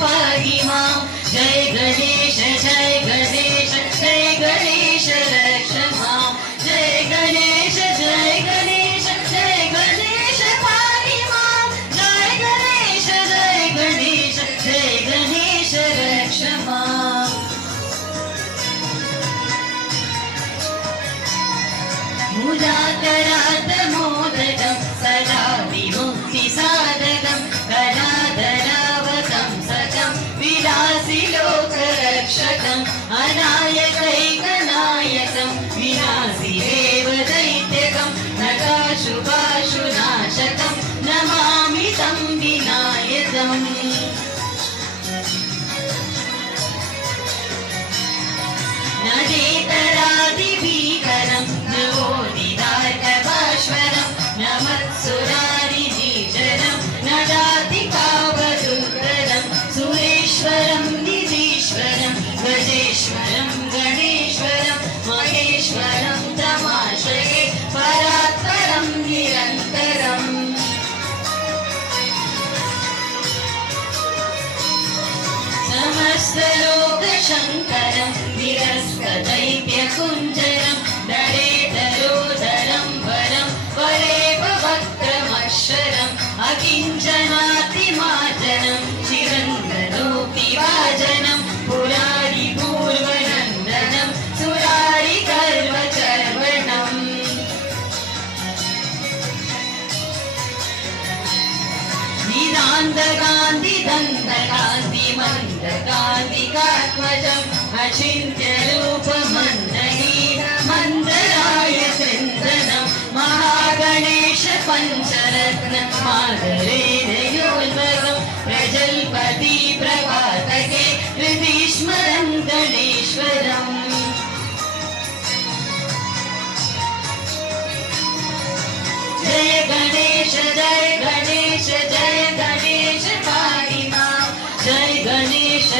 पाहि मां जय गणेश रक्ष मां जय गणेश पाहि मां जय गणेश रक्ष मां मुदाकरात् मोदकं सदा विमुक्तिसाधकं कलाधरावतं सतं विलासि लोकरक्षकम् अनायकैकनायकं विनाशि देवदैत्यकं नकाशुभाशुनाशकं नमामि तं विनायकम् नदेतरादिभीकरं नवोदितार्कभास्वरं नमत्सुरारिनीचरं नदातिकावदुत्तरं सुरेश्वरं निधीश्वरं गजेश्वरं गणेश्वरं महेश्वरं तमाश्रये परात्परं निरन्तरम् समस्तलोकशङ्करं विरस्तदैत्यकुञ्जरं दरेतरोदरं वरं वरेपवक्त्रमक्षरम् अकिञ्चनातिमार्जनं चिरन्तनोऽपिवाजनं पुरारिपूर्वनन्दनं सुरारिकर्वचर्वणम् निदान्तकान्तिदन्तकान्तिमन्दकान्तिकात्मजम् अचिन्त्यरूपमन्दनीरमन्दराय चन्दनं महागणेश पञ्चरत्न मादरेरयोन्वगं प्रजल्पति प्रभातके हृदिस्मरं गणेश्वरम् जय गणेश पाहि मां जय गणेश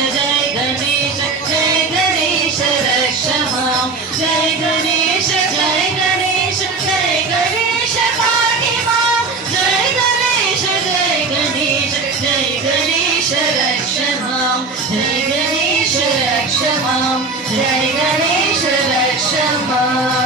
रक्ष मां जय गणेश पाहि मां जय गणेश रक्ष मां जय गणेश रक्ष मां जय गणेश रक्ष मां